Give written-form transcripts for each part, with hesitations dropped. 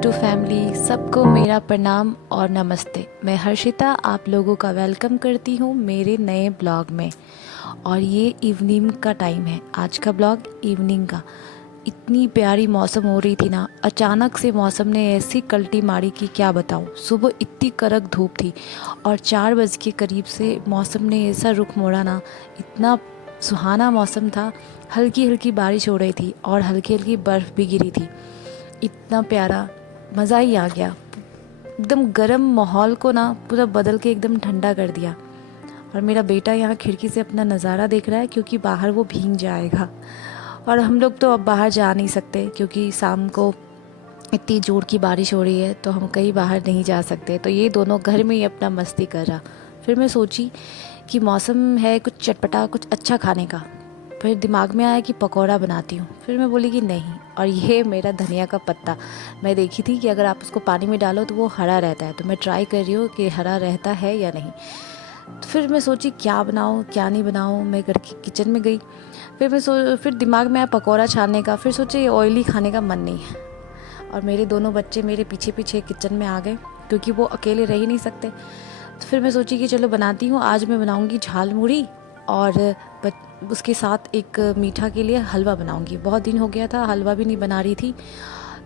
YouTube family, सबको मेरा प्रणाम और नमस्ते। मैं हर्षिता आप लोगों का वेलकम करती हूँ मेरे नए ब्लॉग में। और ये इवनिंग का टाइम है, आज का ब्लॉग इवनिंग का। इतनी प्यारी मौसम हो रही थी ना, अचानक से मौसम ने ऐसी कल्टी मारी कि क्या बताऊँ। सुबह इतनी कड़क धूप थी और 4 बजे के करीब से मौसम ने ऐसा रुख मोड़ा ना, इतना सुहाना मौसम था। हल्की हल्की बारिश हो रही थी और हल्की हल्की बर्फ़ भी गिरी थी। इतना प्यारा, मज़ा ही आ गया। एकदम गर्म माहौल को ना पूरा बदल के एकदम ठंडा कर दिया। और मेरा बेटा यहाँ खिड़की से अपना नज़ारा देख रहा है क्योंकि बाहर वो भीग जाएगा। और हम लोग तो अब बाहर जा नहीं सकते क्योंकि शाम को इतनी जोर की बारिश हो रही है, तो हम कहीं बाहर नहीं जा सकते। तो ये दोनों घर में ही अपना मस्ती कर रहा। फिर मैं सोची कि मौसम है कुछ चटपटा, कुछ अच्छा खाने का। फिर दिमाग में आया कि पकौड़ा बनाती हूँ। फिर मैं बोली कि नहीं। और ये मेरा धनिया का पत्ता, मैं देखी थी कि अगर आप उसको पानी में डालो तो वो हरा रहता है, तो मैं ट्राई कर रही हूँ कि हरा रहता है या नहीं। तो फिर मैं सोची क्या बनाऊँ क्या नहीं बनाऊँ। मैं घर की किचन में गई। फिर दिमाग में आया पकौड़ा छानने का। फिर सोचे ये ऑयली खाने का मन नहीं है। और मेरे दोनों बच्चे मेरे पीछे पीछे किचन में आ गए क्योंकि वो अकेले रह ही नहीं सकते। तो फिर मैं सोची कि चलो बनाती हूँ। आज मैं बनाऊँगी झाल मुड़ी और उसके साथ एक मीठा के लिए हलवा बनाऊंगी। बहुत दिन हो गया था, हलवा भी नहीं बना रही थी,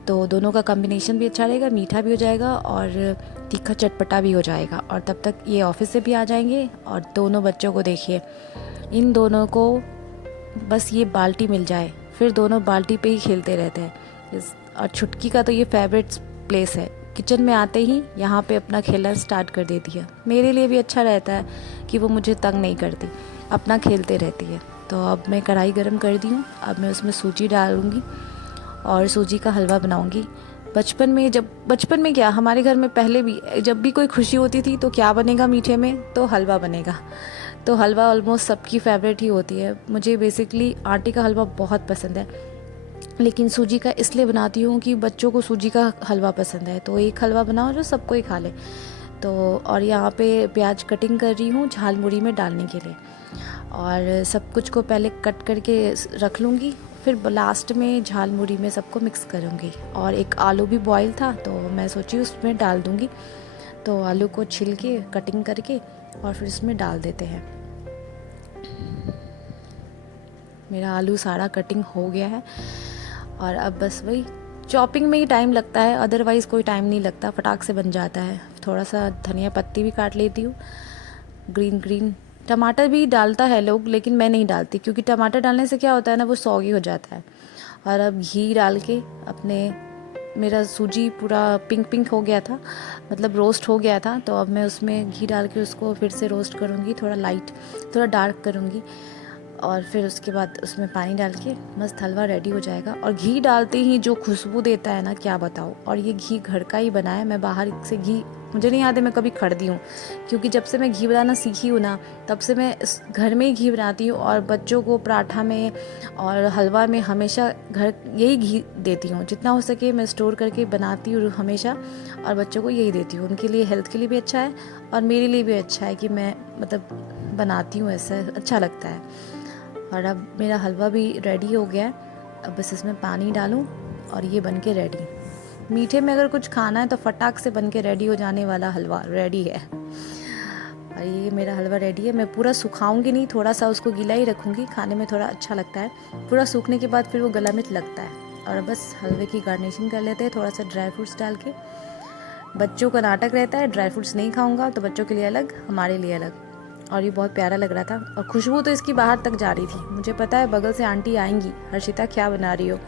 तो दोनों का कॉम्बिनेशन भी अच्छा रहेगा। मीठा भी हो जाएगा और तीखा चटपटा भी हो जाएगा। और तब तक ये ऑफिस से भी आ जाएंगे। और दोनों बच्चों को देखिए, इन दोनों को बस ये बाल्टी मिल जाए, फिर दोनों बाल्टी पे ही खेलते रहते हैं। और छुटकी का तो ये फेवरेट प्लेस है। किचन में आते ही यहाँ पे अपना खेलना स्टार्ट कर देती है। मेरे लिए भी अच्छा रहता है कि वो मुझे तंग नहीं करती, अपना खेलते रहती है। तो अब मैं कढ़ाई गरम कर दी हूँ। अब मैं उसमें सूजी डालूँगी और सूजी का हलवा बनाऊँगी। बचपन में क्या, हमारे घर में पहले भी जब भी कोई खुशी होती थी तो क्या बनेगा मीठे में, तो हलवा बनेगा। तो हलवा ऑलमोस्ट सबकी फेवरेट ही होती है। मुझे बेसिकली आटे का हलवा बहुत पसंद है, लेकिन सूजी का इसलिए बनाती हूँ कि बच्चों को सूजी का हलवा पसंद है, तो एक हलवा बनाओ जो सबको ही खा ले। तो और यहाँ पे प्याज कटिंग कर रही हूँ झाल मुड़ी में डालने के लिए। और सब कुछ को पहले कट करके रख लूँगी, फिर लास्ट में झाल मुड़ी में सबको मिक्स करूँगी। और एक आलू भी बॉईल था तो मैं सोची उसमें डाल दूँगी। तो आलू को छिल के कटिंग करके और फिर उसमें डाल देते हैं। मेरा आलू सारा कटिंग हो गया है और अब बस वही चॉपिंग में ही टाइम लगता है, अदरवाइज़ कोई टाइम नहीं लगता, फटाक से बन जाता है। थोड़ा सा धनिया पत्ती भी काट लेती हूँ, ग्रीन टमाटर भी डालता है लोग, लेकिन मैं नहीं डालती क्योंकि टमाटर डालने से क्या होता है ना, वो सौगी हो जाता है। और अब घी डाल के मेरा सूजी पूरा पिंक हो गया था, मतलब रोस्ट हो गया था। तो अब मैं उसमें घी डाल के उसको फिर से रोस्ट करूँगी, थोड़ा लाइट थोड़ा डार्क करूँगी। और फिर उसके बाद उसमें पानी डाल के मस्त हलवा रेडी हो जाएगा। और घी डालते ही जो खुशबू देता है ना, क्या बताऊँ। और ये घी घर का ही बना है, मैं बाहर से घी मुझे नहीं याद है मैं कभी खरीदी हूँ, क्योंकि जब से मैं घी बनाना सीखी हूँ ना, तब से मैं इस घर में ही घी बनाती हूँ। और बच्चों को पराठा में और हलवा में हमेशा घर यही घी देती हूँ। जितना हो सके मैं स्टोर करके बनाती हूँ हमेशा, और बच्चों को यही देती हूँ। उनके लिए, हेल्थ के लिए भी अच्छा है और मेरे लिए भी अच्छा है कि मैं मतलब बनाती हूँ, ऐसा अच्छा लगता है। और अब मेरा हलवा भी रेडी हो गया है। अब बस इसमें पानी डालूं और ये बन के रेडी। मीठे में अगर कुछ खाना है तो फटाक से बन के रेडी हो जाने वाला हलवा रेडी है। और ये मेरा हलवा रेडी है। मैं पूरा सुखाऊंगी नहीं, थोड़ा सा उसको गीला ही रखूँगी, खाने में थोड़ा अच्छा लगता है। पूरा सूखने के बाद फिर वो गला में लगता है। और बस हलवे की गार्निशिंग कर लेते हैं थोड़ा सा ड्राई फ्रूट्स डाल के। बच्चों का नाटक रहता है, ड्राई फ्रूट्स नहीं खाऊंगा, तो बच्चों के लिए अलग, हमारे लिए अलग। और ये बहुत प्यारा लग रहा था और खुशबू तो इसकी बाहर तक जा रही थी। मुझे पता है बगल से आंटी आएंगी, हर्षिता क्या बना रही हो।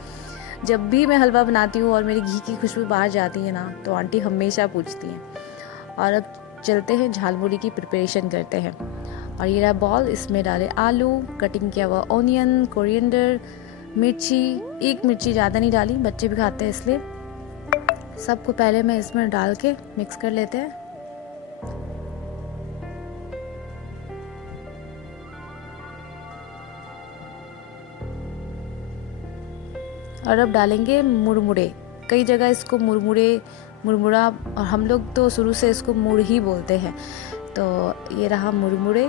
जब भी मैं हलवा बनाती हूँ और मेरी घी की खुशबू बाहर जाती है ना, तो आंटी हमेशा पूछती हैं। और अब चलते हैं झालमुड़ी की प्रिपरेशन करते हैं। और ये रहा बॉल, इसमें डाले आलू, कटिंग किया हुआ ऑनियन, कोरिएंडर, मिर्ची। एक मिर्ची ज़्यादा नहीं डाली, बच्चे भी खाते हैं इसलिए। सबको पहले मैं इसमें डाल के मिक्स कर लेते हैं। और अब डालेंगे मुरमुरे। कई जगह इसको मुरमुरा, और हम लोग तो शुरू से इसको मुड़ ही बोलते हैं। तो ये रहा मुरमुरे।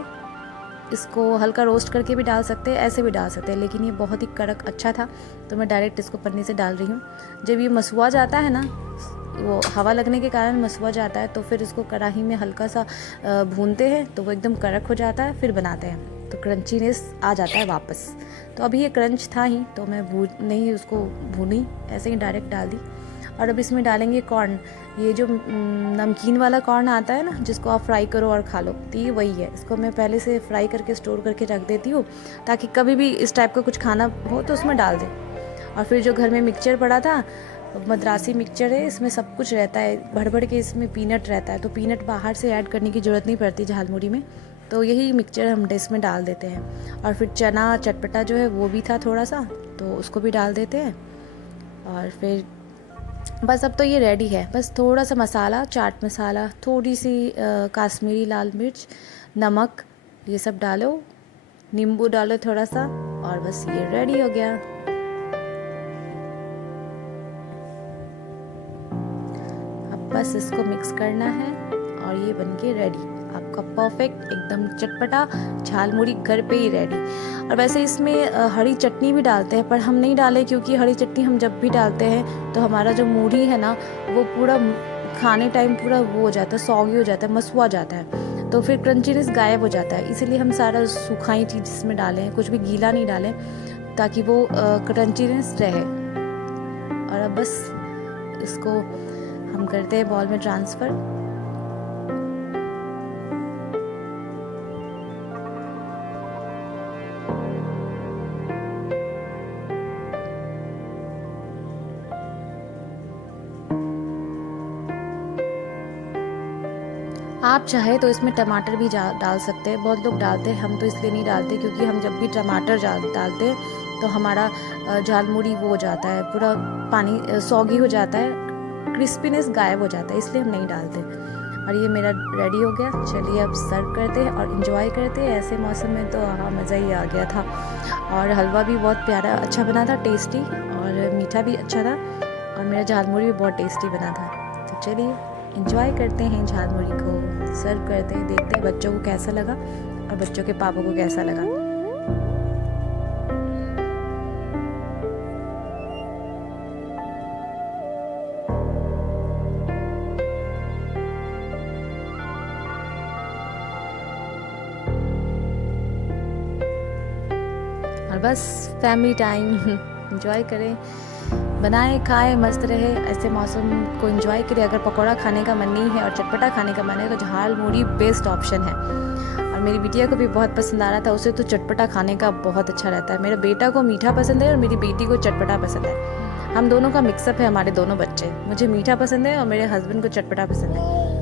इसको हल्का रोस्ट करके भी डाल सकते हैं, ऐसे भी डाल सकते हैं, लेकिन ये बहुत ही कड़क अच्छा था तो मैं डायरेक्ट इसको पन्नी से डाल रही हूँ। जब ये मसुआ जाता है ना, वो हवा लगने के कारण मसुआ जाता है, तो फिर इसको कढ़ाई में हल्का सा भूनते हैं तो वो एकदम कड़क हो जाता है, फिर बनाते हैं तो क्रंचीनेस आ जाता है वापस। तो अभी ये क्रंच था ही तो मैं नहीं उसको भूनी, ऐसे ही डायरेक्ट डाल दी। और अब इसमें डालेंगे कॉर्न। ये जो नमकीन वाला कॉर्न आता है ना, जिसको आप फ्राई करो और खा लो, तो ये वही है। इसको मैं पहले से फ्राई करके स्टोर करके रख देती हूँ ताकि कभी भी इस टाइप का कुछ खाना हो तो उसमें डाल दें। और फिर जो घर में मिक्सचर पड़ा था, मद्रासी मिक्सचर है, इसमें सब कुछ रहता है, भर भर के इसमें पीनट रहता है, तो पीनट बाहर से ऐड करने की ज़रूरत नहीं पड़ती झालमुड़ी में, तो यही मिक्सचर हम डिश में डाल देते हैं। और फिर चना चटपटा जो है वो भी था थोड़ा सा, तो उसको भी डाल देते हैं। और फिर बस अब तो ये रेडी है। बस थोड़ा सा मसाला, चाट मसाला, थोड़ी सी कश्मीरी लाल मिर्च, नमक, ये सब डालो, नींबू डालो थोड़ा सा, और बस ये रेडी हो गया। अब बस इसको मिक्स करना है और ये बनके रेडी, आपका परफेक्ट एकदम चटपटा झालमुड़ी घर पे ही रेडी। और वैसे इसमें हरी चटनी भी डालते हैं, पर हम नहीं डाले क्योंकि हरी चटनी हम जब भी डालते हैं तो हमारा जो मूढ़ी है ना, वो पूरा खाने टाइम पूरा वो हो जाता है, सॉगी हो जाता है, मसुआ जाता है, तो फिर क्रंचीनेस गायब हो जाता है। इसीलिए हम सारा सूखा ही चीज़ इसमें डालें, कुछ भी गीला नहीं डालें, ताकि वो क्रंचीनेस रहे। और अब बस इसको हम करते हैं बॉल में ट्रांसफ़र। आप चाहे तो इसमें टमाटर भी डाल सकते हैं, बहुत लोग डालते हैं, हम तो इसलिए नहीं डालते क्योंकि हम जब भी टमाटर डालते हैं तो हमारा झालमुड़ी वो हो जाता है, पूरा पानी सॉगी हो जाता है, क्रिस्पीनेस गायब हो जाता है, इसलिए हम नहीं डालते। और ये मेरा रेडी हो गया। चलिए अब सर्व करते हैं और इन्जॉय करते हैं। ऐसे मौसम में तो हाँ, मज़ा ही आ गया था। और हलवा भी बहुत प्यारा अच्छा बना था, टेस्टी, और मीठा भी अच्छा था, और मेरा झालमुड़ी भी बहुत टेस्टी बना था। तो चलिए एंजॉय करते हैं, झालमुड़ी को सर्व करते हैं, देखते हैं बच्चों को कैसा लगा और बच्चों के पापा को कैसा लगा। और बस फैमिली टाइम एंजॉय करें, बनाएं, खाएं, मस्त रहे। ऐसे मौसम को एंजॉय करें। अगर पकौड़ा खाने का मन नहीं है और चटपटा खाने का मन है तो झालमुड़ी बेस्ट ऑप्शन है। और मेरी बिटिया को भी बहुत पसंद आ रहा था, उसे तो चटपटा खाने का बहुत अच्छा रहता है। मेरे बेटा को मीठा पसंद है और मेरी बेटी को चटपटा पसंद है। हम दोनों का मिक्सअप है, हमारे दोनों बच्चे। मुझे मीठा पसंद है और मेरे हस्बैंड को चटपटा पसंद है।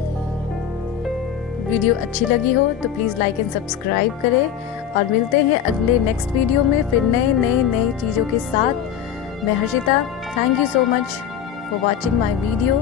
वीडियो अच्छी लगी हो तो प्लीज़ लाइक एंड सब्सक्राइब करें, और मिलते हैं अगले नेक्स्ट वीडियो में फिर नई चीज़ों के साथ। मैं Harshita, thank you so much for watching my video.